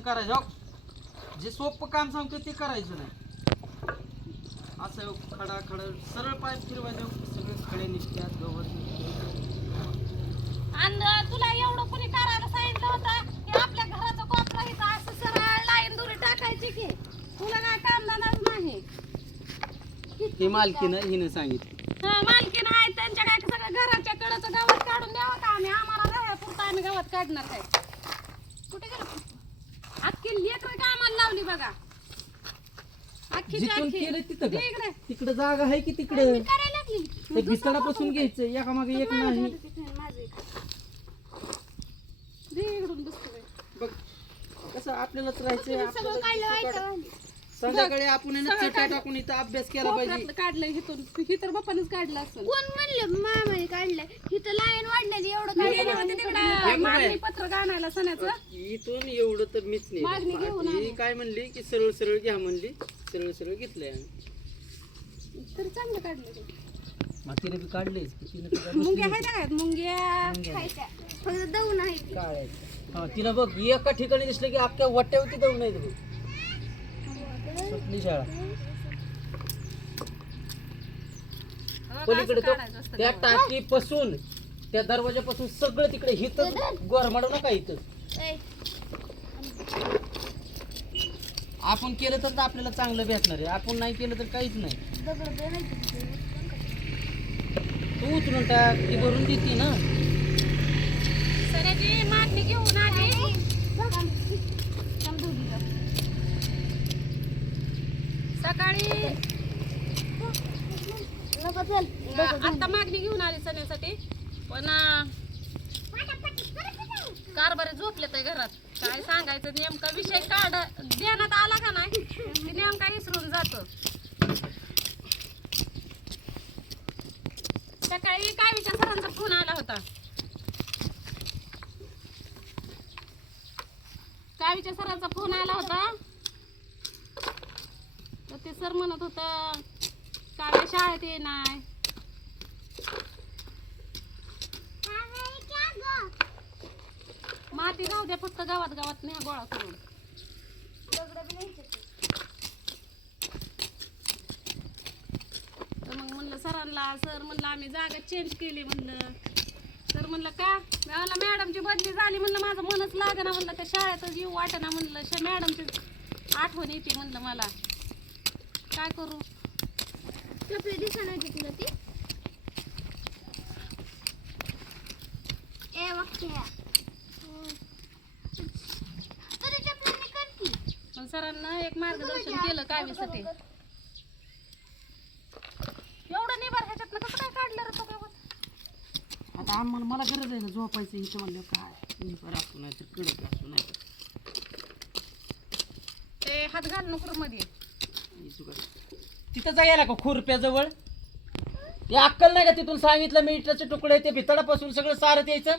करायचं हो. जे सोपं काम सांगतो ते करायचं नाही. असं खडा खड सरळ पाय फिरवायचं सगळे खडे निघतात गवत आणि तुला एवढं कोणी करायला सांगितलं होतं? की आपल्या घराचं कोपरा इथं असं सरळ लाईन दुरी टाकायची की तुला काय काम धंदाच नाही. ते मालकीनं हिनं सांगितलं. हा, मालकीन आहे त्यांच्या काय सगळं घराच्या कडचं गवत काढून द्यावं का? आम्ही आम्हाला राहायपुरतं आम्ही गवत काढणार काय? बघा अख्खीच्या जिथून अख्खी. केलं तिथं दे का इकडे. तिकडं जागा आहे की तिकडे मी करायला लागली. ते भितडापासून घ्यायचं एका मागे एक नाही. बघ कसं आपल्यालाच शिकायचं. व्हायचं. संध्याकाळी आपण चटा. टाकून इथं अभ्यास केला पाहिजे काढलंय हिथून ही तर बापानेच काढलं असं कोण म्हणलं मामाने काढलंय इथं लाईन वाढलेली एवढं हे मागणी आणायला सणाचं. इथून एवढं तर मीच मागणी नाही घेऊन ही आले. काय म्हणली की सरळ सरळ घ्या म्हणली. सरळ सरळ घेतलंय आम्ही. तरी चांगलं काढलं ते. मग तिने बी काढलेच की तिने तुला मुंग्या खायच्या. फक्त दवून आहे काढायचं हा तिला बघ एका ठिकाणी दिसलं की अख्ख्या वट्यावरती जाऊ नये बघ. सुटली शाळा. हो, पलीकडे तो त्या गवत. टाकीपासून त्या दरवाजापासून सगळं तिकडे हिथं गोरमाडू नका इथं. आपण केलं तर आपल्याला चांगलं भेटणार आहे. आपण नाही केलं तर काहीच नाही. तू उचलून टाक ती भरून देते ना. मागणी घेऊन आली. सकाळी. आता मागणी घेऊन आली सण्यासाठी. पण कारभारी झोपलेत आहे घरात. काय सांगायचं नेमका विषय काढ ध्यानात आला का नाही? की नेमका विसरून जातो. सकाळी कावीच्या सरांचा फोन आला होता. कावीच्या सरांचा फोन आला होता. तर ते सर म्हणत होतं काय शाळेत ये नाही माती राहू द्या फक्त गावात गावात न्या गोळा करून. नाही. तर मग म्हणलं सरांना सर म्हणलं आम्ही जागा चेंज केली म्हणलं. सर म्हणलं का? मला मॅडमची बदली झाली म्हणलं माझं मनच लागना म्हणलं त्या शाळेतच येऊ वाटेना म्हणलं. शा मॅडमची आठवण येते म्हणलं मला. काय करू? टपरी दिसणार तुला ती. ए वाक्य तरी टपरी कर की पण सरांना एक मार्गदर्शन केलं कावीसाठी. एवढं निभार ह्याच्यातनं कसं काय काढलं रे तो गावात आता आम्हाला मला गरज आहे ना झोपायचं इथं म्हणलं काय? निपर असू नाही तर कडक असू नाही तर. ते हात घाल नुकरमध्ये. इथं कर. तिथं जायला का खुरप्याजवळ? ते अक्कल नाही का तिथून सांगितलं मिठाचे तुकडे ते भितडापासून सगळं सारत यायचं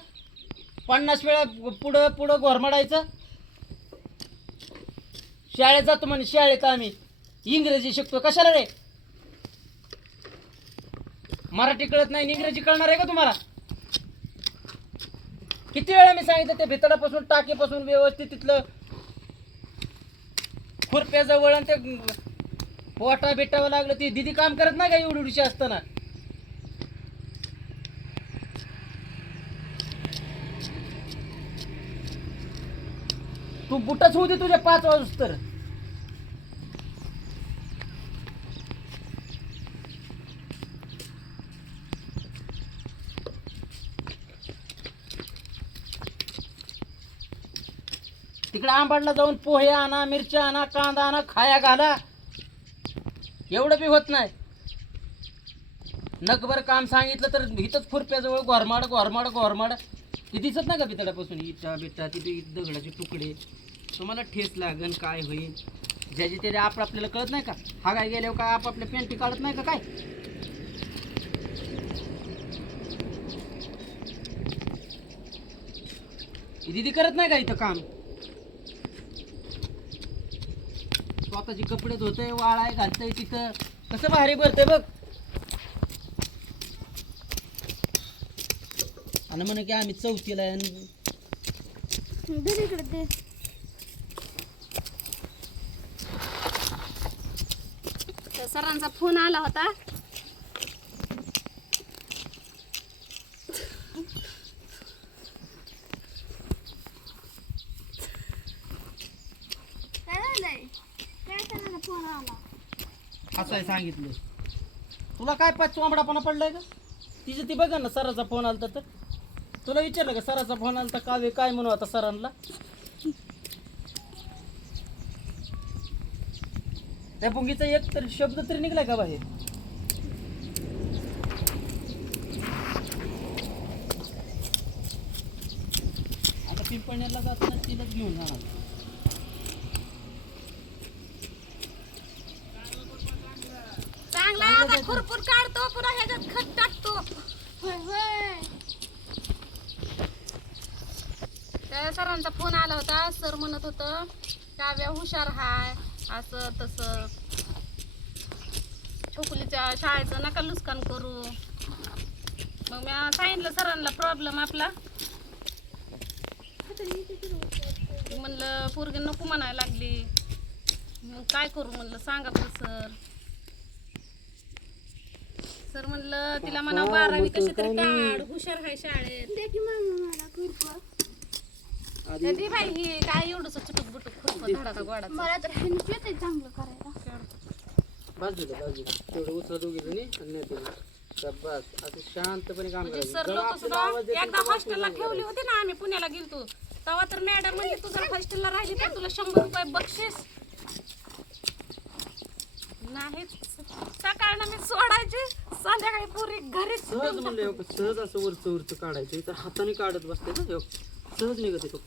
पन्नास वेळा पुढं पुढं घोरमडायचं? शाळेत जातो म्हणे शाळेत आम्ही. इंग्रजी शिकतो. कशाला रे? मराठी कळत नाही आणि इंग्रजी कळणार आहे का तुम्हाला? किती वेळा मी सांगितलं ते भितडापासून टाकीपासून व्यवस्थित तिथलं खुरप्याजवळ आणि ते पोटा भेटावं लागलं. ती दिदी काम करत नाही का एवढी उडीशी असताना? तू बुटच होऊ दे तुझे पाच वाजूस तर. तिकडे आंबाडला जाऊन पोहे आणा मिरच्या आणा कांदा आणा खाया घाला. एवढं बी होत नाही. नकभर काम सांगितलं तर इथंच खुरप्याजवळ घोरमाड घोरमाड घोरमाड. ते दिसत नाही का बितडापासून इटा बिटा तिथे दगडाचे तुकडे. तुम्हाला ठेस लागन काय होईल ज्याची तरी आप आपल्याला कळत नाही का? हा काय गेल्यावर काय आपापल्या पेंटी काढत नाही का काय? दिदी दीदी करत नाही का इथं काम? स्वतःची कपडे धुतय वाळाय घालतय तिथं. कसं भारी भरतंय बघ. आणि म्हणे की आम्ही चौथीला आहे आणि दे इकडे दे सरांचा फोन आला होता. काय झालंय? काय करायला फोन आला. असं सांगितलं. तुला काय पाच चोंबडापणा पडलाय का तिचं ती बघा ना सराचा फोन आलता तर. तुला विचारलं का सराचा फोन आलता काव्य काय म्हणू आता सरांना? त्या पुंगीचा एक तर शब्द तरी निघला का बाहेर? आता पिंपण्याला जाताना तिलाच घेऊन जाणार. चांगला आता खुरपूर काढतो पुन्हा ह्याच्यात खत टाकतो. होय होय. त्या सरांचा फोन आला होता सर म्हणत होतं काव्या हुशार हाय. असं तसं. छोकुलीच्या शाळेचं नका नुकसान करू. मग मी सांगितलं सरांना प्रॉब्लेम आपला. म्हणलं पोरगी नको म्हणायला लागली. मग काय करू म्हणलं सांगा पण सर. सर म्हणलं तिला म्हणा बारावी कशी तरी काढ हुशार हाय शाळेत दे की मम्मी मला खुरपं. आधी कधी बाई हे काय एवढंच चुटूक बुटूक खुरपं धडाचा गोडाचा? मला तर येते चांगलं करायला. बाजूला बाजूला तेवढं उचला दोघी जणी आणि नेते बस असं शांतपणे काम म्हणजे सर लोक सुद्धा एकदा हॉस्टेलला ठेवली होती ना आम्ही पुण्याला गेलतो. तेव्हा तर मॅडम म्हणजे तू जर हॉस्टेलला राहिली तर तुला शंभर रुपये बक्षीस. नाही सकाळनं मी सोडायची संध्याकाळी पुरी घरीच सहज म्हणलं हो, सहज असं वरचं वरचं काढायचं तर हाताने काढत बसते ना हो. सहज निघत येतो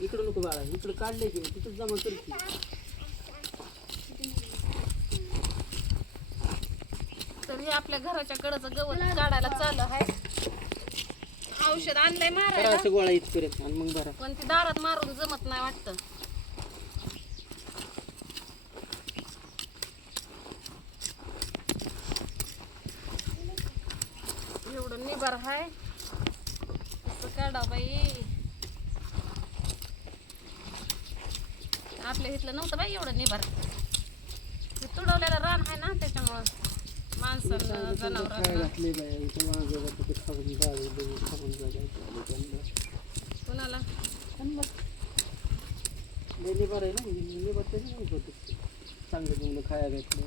इकडं नको बाळा इकडं काढले की तिथं जमा करते तर हे आपल्या घराच्या कडचं गवत काढायला चालू आहे. औषध आणलंय मारायला गोळा इथपर्यंत. आणि मग भरा पण ती दारात मारून जमत नाही वाटतं. एवढं निबार हाय. कसं काढा बाई. आपल्या इथलं नव्हतं बाई एवढं निबार हे तुडवलेलं रान आहे ना त्याच्यामुळं माणसांना जनावरांना. कुणाला? आहे ना होत चांगलं चांगलं खाया घातलं.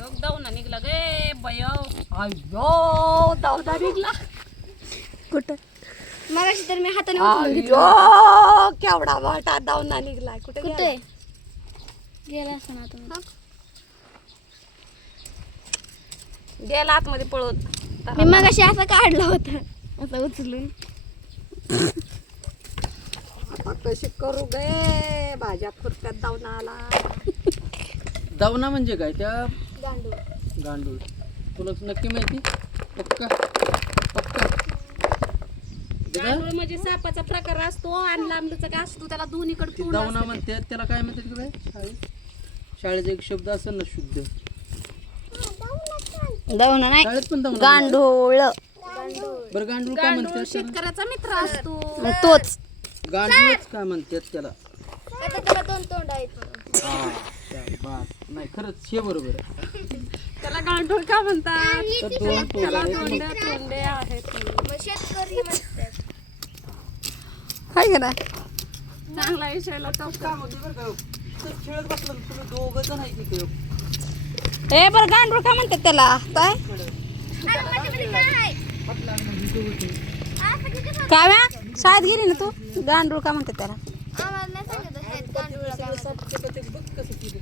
बघ दावना निघला गे. बयो अयो दावना निघला. कुठं? मगाशी तर मी हाताने अयो केवढा मोठा दावना निघलाय कुठे कुठे? गेला असताना तुम्ही गेला आतमध्ये पळून. मी मगाशी असं काढला होता. असं उचलून. आता कशी करू गे? भाज्या खुरप्यात दावना आला दावना म्हणजे काय त्या? गांडूळ. गांडूळ. तुला नक्की माहिती? पक्का? पक्का? गांडूळ म्हणजे सापाचा प्रकार असतो आणि लांबलचा असतो त्याला दोन्हीकडे ती तोंड दावना असतं. म्हणते त्याला काय म्हणतात की बाय शाळेत? शाळेचा एक शब्द असेल ना शुद्ध. दावणा नाही शाळेत पण दावना गांडूळ. बरं गांडूळ काय गांडूळ म्हणतात त्याला? शेतकऱ्याचा मित्र असतो. मग तोच. गांडूळच काय म्हणतात त्याला? त्याला दोन तोंड आहेत. हा, बास. नाही खरंच हे बरोबर आहे त्याला गांडूळ का म्हणतात? तर दोन पोरं त्याला आहेत. तोंड तोंडे आहेत. मग शेतकरी म्हणतात. हाय का नाही? चांगला विषयाला तो. काम होते बरं का? इथं खेळत बसलं ना, तुम्ही दोघं जण आहेत इथे. हो. ए बरं गांडूळ का म्हणतात त्याला? काय? काव्या शाळेत गेली ना तू? गांडूळ का म्हणतात त्याला आम्हाला नाही सांगितलं शाळेत गांडूळ काय म्हणतात. बघ कसं केलं.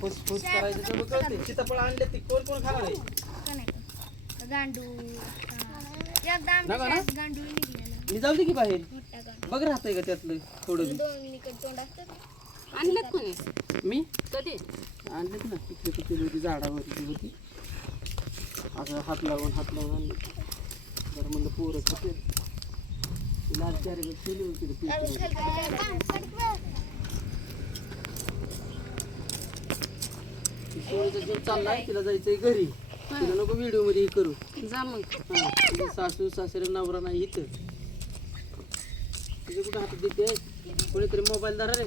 फुस फुस करायचं कळते सीताफळ आणले ते कोण कोण खाणार आहे? का नाही? का? गांडूळ हा. निघलेलं. मी जाऊ दे की बाहेर. बघ राहतंय का त्यातलं थोडं आणलं कोणी मी? कधी? आणलेत ना. तिथली तिथली होती झाडावरती होती. असं हात लावून हात लावून आणली बरं म्हणलं पोरं खाते लाल चार ठेवली होती तिथं पिशवीमध्ये. ती पोरीचं जीव चाललाय तिला जायचंय घरी तिला नको व्हिडिओमध्ये हे करू जा मग. हा, सासू सासरे नवरा नाही इथं. तुझे कुठं हातात देते? कोणीतरी मोबाईल धरा रे.